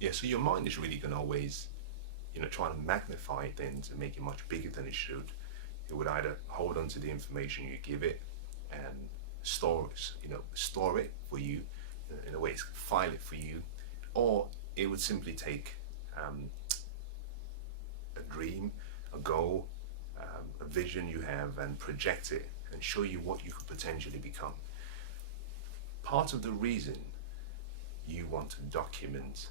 Yeah, so your mind is really going to always, try to magnify things and make it much bigger than it should. It would either hold on to the information you give it and store it for you, in a way, file it for you, or it would simply take um, a dream, a goal, a vision you have, and project it and show you what you could potentially become. Part of the reason you want to document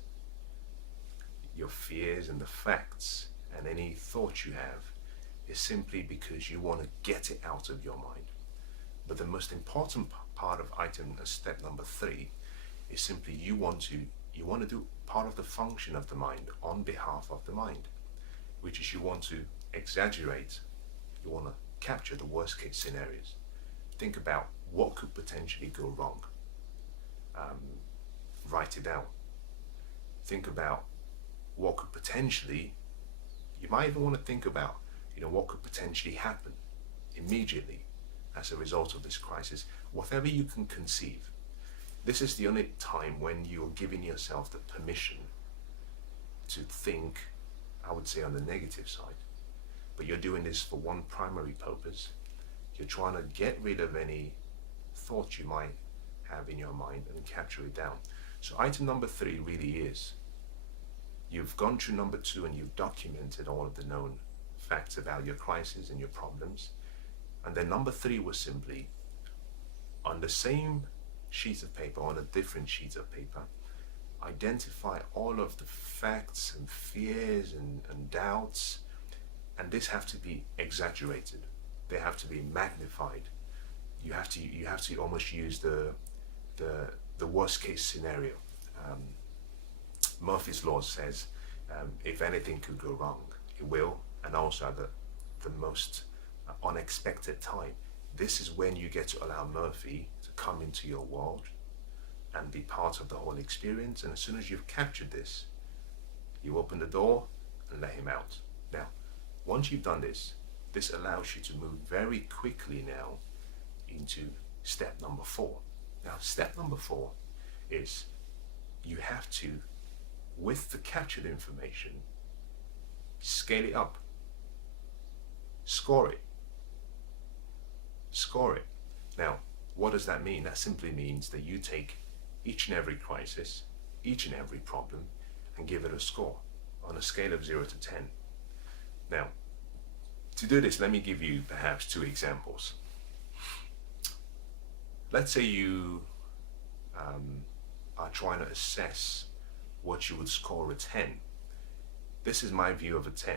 your fears and the facts and any thoughts you have is simply because you want to get it out of your mind. But the most important part of step number 3 is simply you want to do part of the function of the mind on behalf of the mind, which is you want to exaggerate, you want to capture the worst case scenarios. Think about what could potentially go wrong. Write it down. Think about what could potentially, you might even want to think about, what could potentially happen immediately as a result of this crisis, whatever you can conceive. This is the only time when you're giving yourself the permission to think, I would say, on the negative side. But you're doing this for one primary purpose. You're trying to get rid of any thoughts you might have in your mind and capture it down. So item number 3 really is, you've gone through number 2 and you've documented all of the known facts about your crisis and your problems. And then number 3 was simply, on the same sheet of paper, on a different sheet of paper, identify all of the facts and fears and doubts, and this have to be exaggerated. They have to be magnified. You have to almost use the worst case scenario. Murphy's law says, if anything could go wrong, it will, and also at the most unexpected time. This is when you get to allow Murphy to come into your world and be part of the whole experience. And as soon as you've captured this, you open the door and let him out. Now, once you've done this, this allows you to move very quickly now into step number 4. Now, step number 4 is you have to, with the captured information, scale it up. Score it. Score it. Now, what does that mean? That simply means that you take each and every crisis, each and every problem, and give it a score on a scale of 0 to 10. Now, to do this, let me give you perhaps 2 examples. Let's say you are trying to assess what you would score a 10. This is my view of a 10,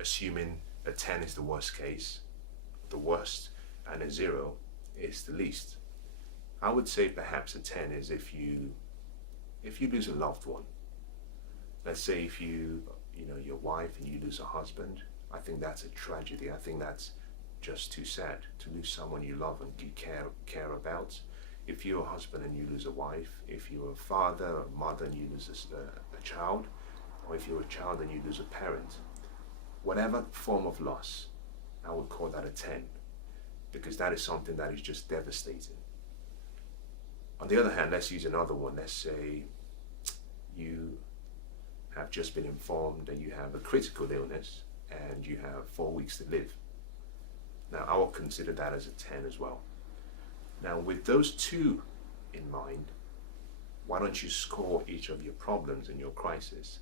assuming a 10 is the worst case, the worst, and a 0 is the least. I would say perhaps a 10 is if you lose a loved one. Let's say if your wife and you lose a husband. I think that's a tragedy. I think that's just too sad to lose someone you love and you care about. If you're a husband and you lose a wife, if you're a father or mother and you lose a child, or if you're a child and you lose a parent, whatever form of loss, I would call that a 10, because that is something that is just devastating. On the other hand, let's use another one. Let's say you have just been informed that you have a critical illness and you have 4 weeks to live. Now, I will consider that as a 10 as well. Now, with those 2 in mind, why don't you score each of your problems and your crisis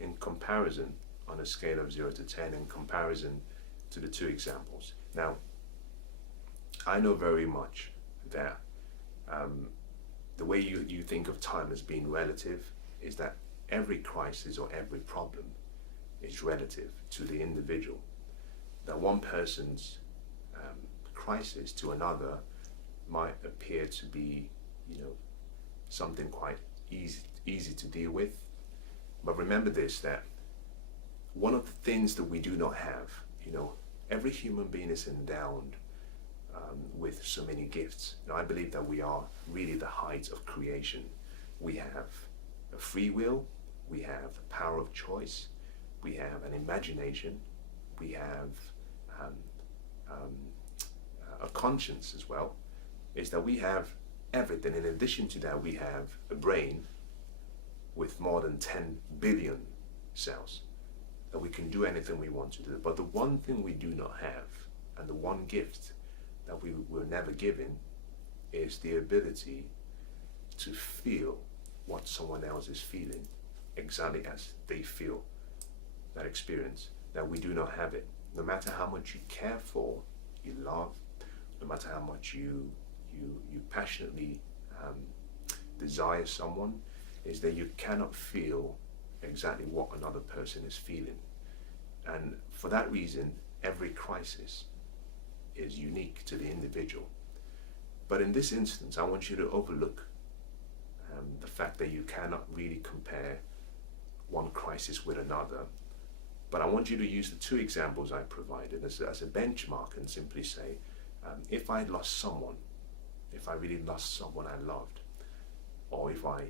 in comparison on a scale of 0 to 10 in comparison to the 2 examples. Now, I know very much that the way you think of time as being relative is that every crisis or every problem is relative to the individual. That one person's crisis to another might appear to be, something quite easy to deal with. But remember this, that one of the things that we do not have, every human being is endowed with so many gifts. I believe that we are really the height of creation. We have a free will, we have the power of choice, we have an imagination, we have a conscience as well. Is that we have everything. In addition to that, we have a brain, with more than 10 billion cells, that we can do anything we want to do. But the one thing we do not have, and the one gift that we were never given, is the ability to feel what someone else is feeling exactly as they feel that experience. That we do not have it. No matter how much you care for, you love, no matter how much you passionately desire someone, is that you cannot feel exactly what another person is feeling. And for that reason, every crisis is unique to the individual. But in this instance, I want you to overlook the fact that you cannot really compare one crisis with another. But I want you to use the two examples I provided as a benchmark and simply say, if I lost someone, if I really lost someone I loved, or if I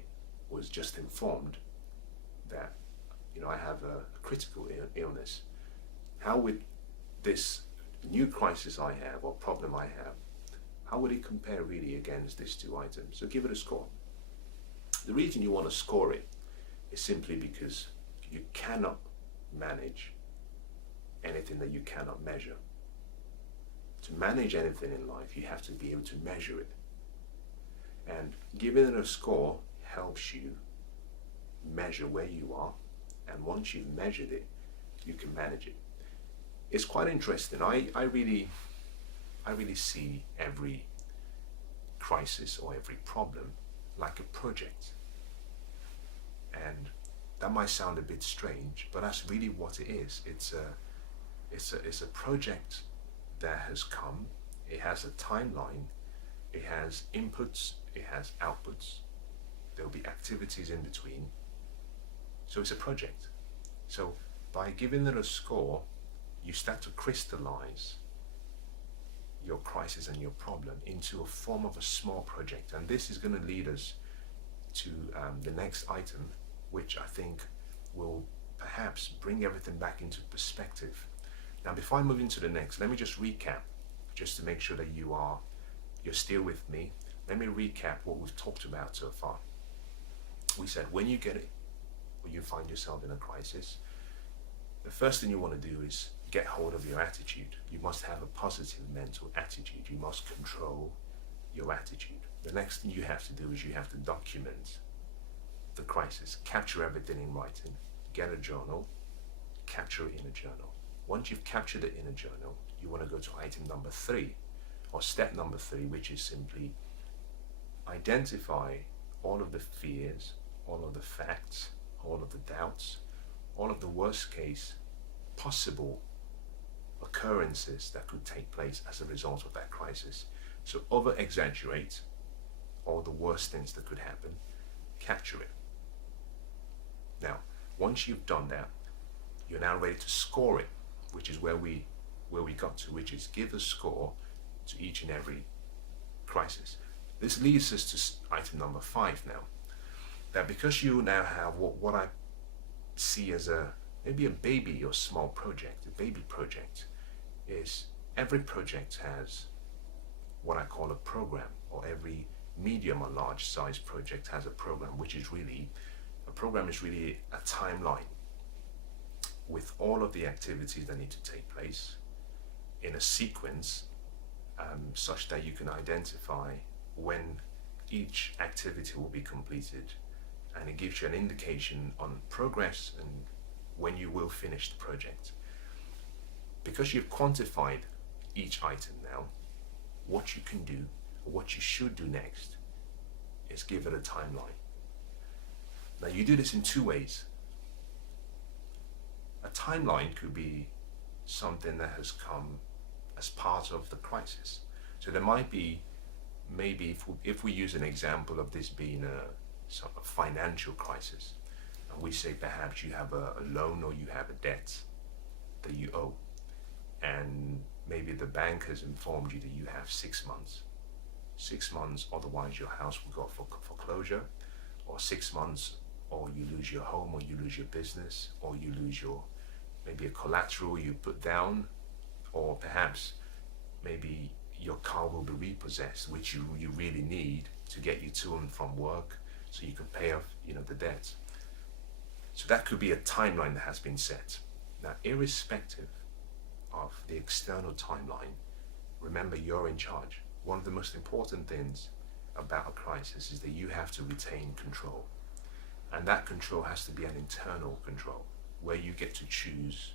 was just informed that I have a critical illness, how would this new crisis I have or problem I have, how would it compare really against these two items? So give it a score. The reason you want to score it is simply because you cannot manage anything that you cannot measure. To manage anything in life, you have to be able to measure it. And giving it a score helps you measure where you are, and once you've measured it, you can manage it. It's quite interesting. I really see every crisis or every problem like a project. And that might sound a bit strange, but that's really what it is. It's a project that has come. It has a timeline. It has inputs. It has outputs. There will be activities in between. So it's a project. So by giving it a score, you start to crystallize your crisis and your problem into a form of a small project. And this is going to lead us to the next item, which I think will perhaps bring everything back into perspective. Now, before I move into the next, let me just recap, just to make sure that you're still with me. Let me recap what we've talked about so far. We said when you find yourself in a crisis, the first thing you want to do is get hold of your attitude. You must have a positive mental attitude. You must control your attitude. The next thing you have to do is you have to document the crisis, capture everything in writing, get a journal, capture it in a journal. Once you've captured it in a journal, you want to go to item number 3, or step number 3, which is simply identify all of the fears, all of the facts, all of the doubts, all of the worst case possible occurrences that could take place as a result of that crisis. So over-exaggerate all the worst things that could happen, capture it. Now, once you've done that, you're now ready to score it, which is where we got to, which is give a score to each and every crisis. This leads us to item number 5 now. That because you now have what I see as maybe a baby or small project, a baby project, is every project has what I call a program, or every medium or large size project has a program, which is really, a program is really a timeline with all of the activities that need to take place in a sequence, such that you can identify when each activity will be completed, and it gives you an indication on progress and when you will finish the project. Because you've quantified each item now, what you can do, or what you should do next, is give it a timeline. Now, you do this in 2 ways. A timeline could be something that has come as part of the crisis. So there might be, maybe if we use an example of this being a financial crisis, and we say perhaps you have a loan or you have a debt that you owe, and maybe the bank has informed you that you have 6 months. 6 months, otherwise your house will go for foreclosure, or 6 months, or you lose your home, or you lose your business, or you lose maybe a collateral you put down, or perhaps maybe your car will be repossessed, which you really need to get you to and from work so you can pay off the debt. So that could be a timeline that has been set. Now, irrespective of the external timeline, remember you're in charge. One of the most important things about a crisis is that you have to retain control. And that control has to be an internal control where you get to choose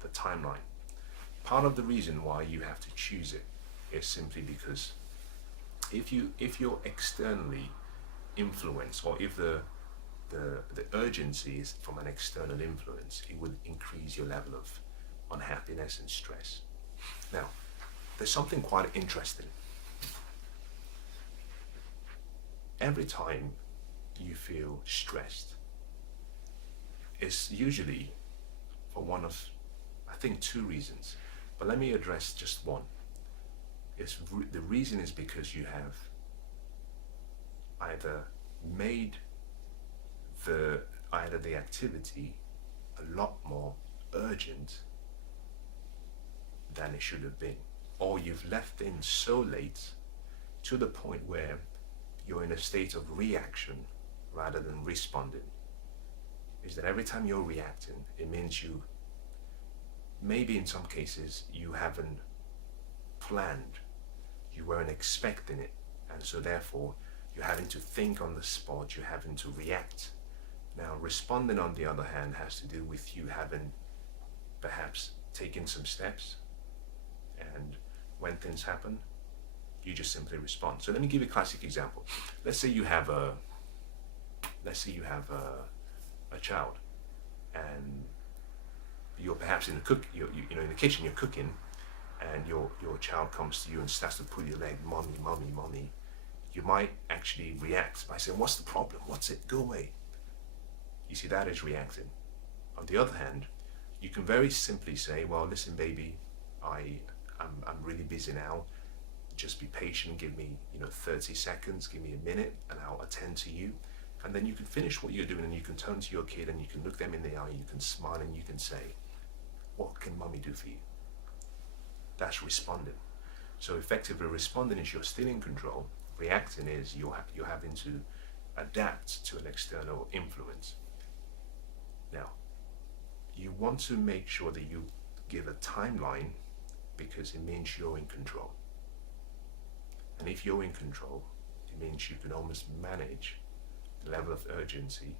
the timeline. Part of the reason why you have to choose it is simply because if you're externally influenced, or if the urgency is from an external influence, it would increase your level of unhappiness and stress. Now, there's something quite interesting. Every time you feel stressed, it's usually for one of, I think, two reasons. But let me address just one. The reason is because you have either made the activity a lot more urgent than it should have been, or you've left in so late to the point where you're in a state of reaction rather than responding. Is that every time you're reacting, it means you, maybe in some cases, you haven't planned, you weren't expecting it, and so therefore you're having to think on the spot, you're having to react. Now, responding, on the other hand, has to do with you having perhaps taken some steps, and when things happen, you just simply respond. So let me give you a classic example. Let's say you have a child, and you're perhaps in the kitchen, you're cooking, and your child comes to you and starts to pull your leg, mommy, mommy, mommy. You might actually react by saying, "What's the problem? What's it? Go away." You see, that is reacting. On the other hand, you can very simply say, "Well, listen, baby, I'm really busy now. Just be patient. Give me 30 seconds. Give me a minute, and I'll attend to you." And then you can finish what you're doing, and you can turn to your kid, and you can look them in the eye, you can smile, and you can say, "What can mommy do for you?" That's responding. So effectively, responding is you're still in control. Reacting is you're having to adapt to an external influence. Now, you want to make sure that you give a timeline, because it means you're in control. And if you're in control, it means you can almost manage the level of urgency.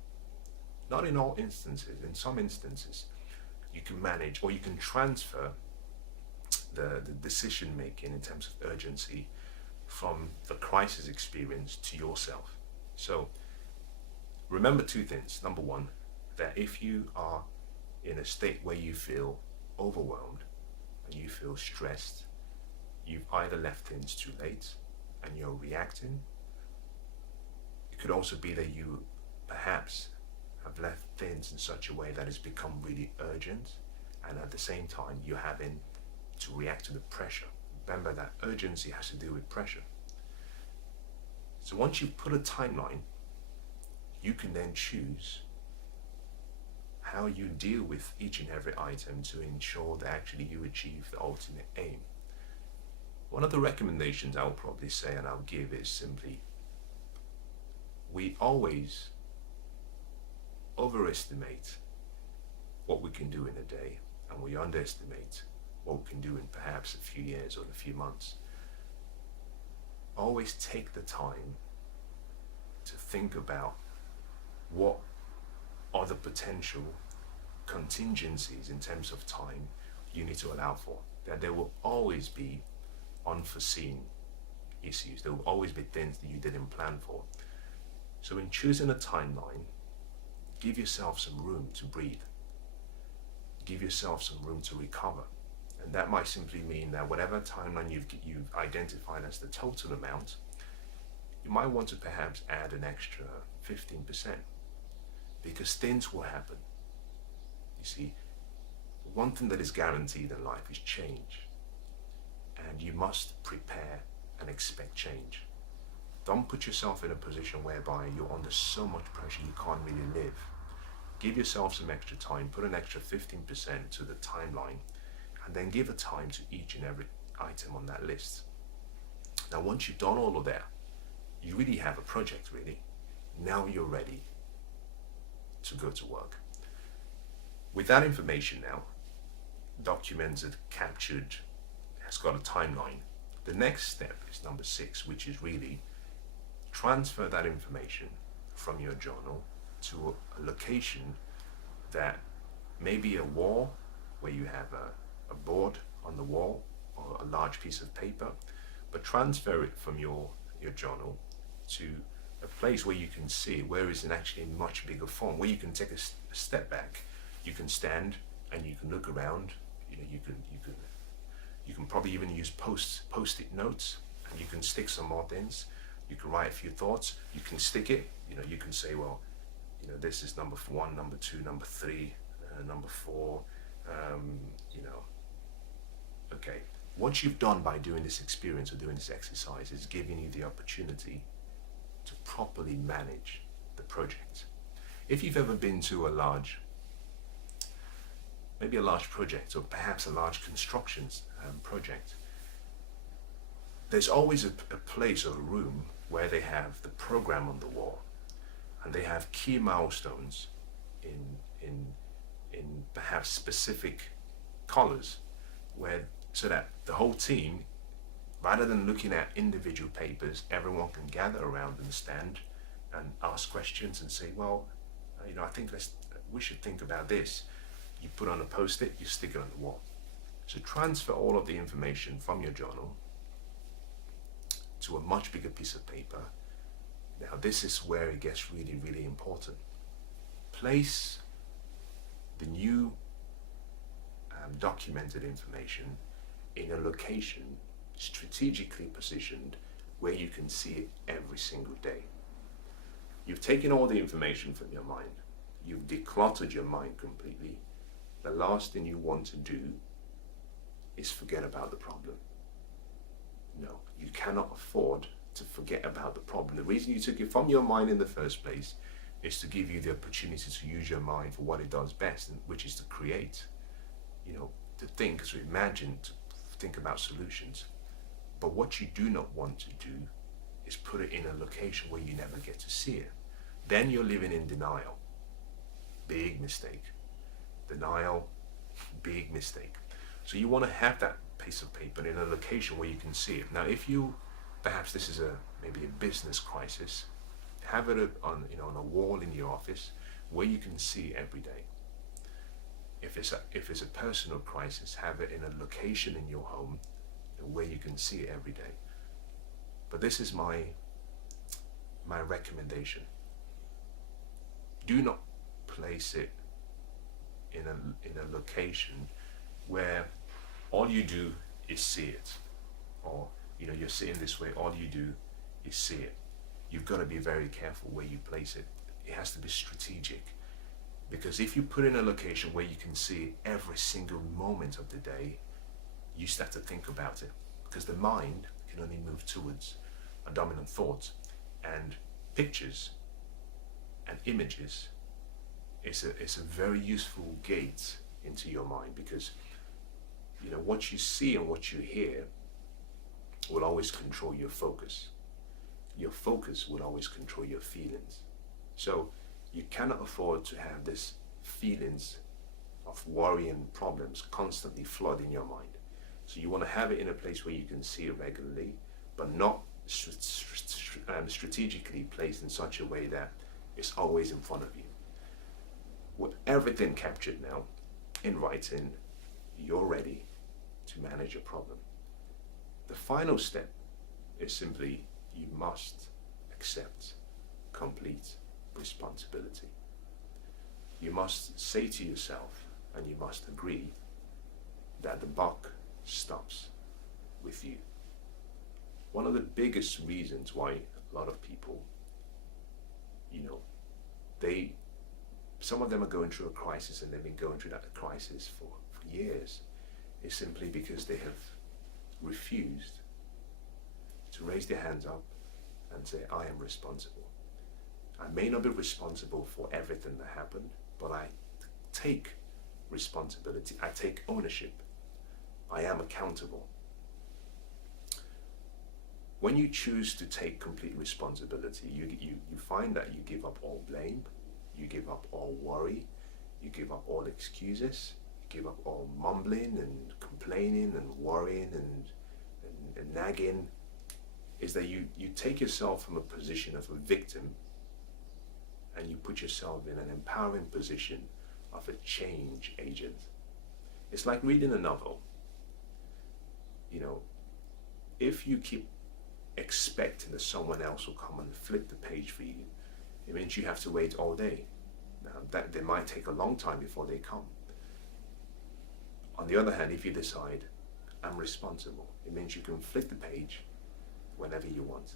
Not in all instances. In some instances, you can manage, or you can transfer the decision making in terms of urgency from the crisis experience to yourself. So remember two things. Number one, that if you are in a state where you feel overwhelmed and you feel stressed, you've either left things too late and you're reacting. It could also be that you perhaps have left things in such a way that it's become really urgent, and at the same time you're having to react to the pressure. Remember that urgency has to do with pressure. So once you've put a timeline, you can then choose how you deal with each and every item to ensure that actually you achieve the ultimate aim. One of the recommendations I'll probably say and I'll give is simply, we always overestimate what we can do in a day, and we underestimate what we can do in perhaps a few years or a few months. Always take the time to think about what are the potential contingencies in terms of time you need to allow for. That there will always be unforeseen issues. There will always be things that you didn't plan for. So in choosing a timeline, give yourself some room to breathe. Give yourself some room to recover. And that might simply mean that whatever timeline you've identified as the total amount, you might want to perhaps add an extra 15%, because things will happen. You see, one thing that is guaranteed in life is change, and you must prepare and expect change. Don't put yourself in a position whereby you're under so much pressure you can't really live. Give yourself some extra time, put an extra 15% to the timeline, and then give a time to each and every item on that list. Now, once you've done all of that, you really have a project, really. Now you're ready to go to work. With that information now documented, captured, has got a timeline, the next step is number 6, which is really transfer that information from your journal to a location that may be a wall where you have a board on the wall or a large piece of paper, but transfer it from your journal to a place where you can see, where it's in actually a much bigger form, where you can take a step back, you can stand and you can look around. You can probably even use post-it notes, and you can stick some more things. You can write a few thoughts. You can stick it. You can say, well, this is number 1, number 2, number 3, number 4. Okay. What you've done by doing this experience or doing this exercise is giving you the opportunity to properly manage the project. If you've ever been to maybe a large project, or perhaps a large construction project, there's always a place or a room where they have the program on the wall, and they have key milestones in perhaps specific colors, so that the whole team, rather than looking at individual papers, everyone can gather around and stand and ask questions and say, well, I think we should think about this. You put on a post-it, you stick it on the wall. So transfer all of the information from your journal to a much bigger piece of paper. Now this is where it gets really, really important. Place the new documented information in a location strategically positioned where you can see it every single day. You've taken all the information from your mind. You've decluttered your mind completely. The last thing you want to do is forget about the problem. No, you cannot afford to forget about the problem. The reason you took it from your mind in the first place is to give you the opportunity to use your mind for what it does best, which is to create, to think, to imagine, to think about solutions. But what you do not want to do is put it in a location where you never get to see it. Then you're living in denial. Big mistake. Denial, big mistake. So you want to have that piece of paper in a location where you can see it. Now, if perhaps this is maybe a business crisis, have it on a wall in your office where you can see every day. If it's a personal crisis, have it in a location in your home where you can see it every day. But this is my recommendation. Do not place it in a location where all you do is see it, or you're sitting this way, all you do is see it. You've got to be very careful where you place it. It has to be strategic, because if you put in a location where you can see every single moment of the day, you start to think about it, because the mind can only move towards a dominant thought, and pictures and images is a very useful gate into your mind, because what you see and what you hear will always control your focus. Your focus will always control your feelings. So you cannot afford to have this feelings of worry and problems constantly flooding your mind. So you want to have it in a place where you can see it regularly, but not strategically placed in such a way that it's always in front of you. With everything captured now in writing, you're ready to manage your problem. The final step is simply, you must accept complete responsibility. You must say to yourself, and you must agree, that the buck stops with you. One of the biggest reasons why a lot of people, some of them are going through a crisis, and they've been going through that crisis for years, is simply because they have refused to raise their hands up and say, I am responsible. I may not be responsible for everything that happened, but I take responsibility. I take ownership. I am accountable. When you choose to take complete responsibility, you find that you give up all blame, You give up all worry, you give up all excuses, you give up all mumbling and complaining and worrying and nagging. Is that you take yourself from a position of a victim and you put yourself in an empowering position of a change agent. It's like reading a novel. You know, if you keep expecting that someone else will come and flip the page for you, it means you have to wait all day. Now, that they might take a long time before they come. On the other hand, if you decide, I'm responsible, it means you can flip the page whenever you want.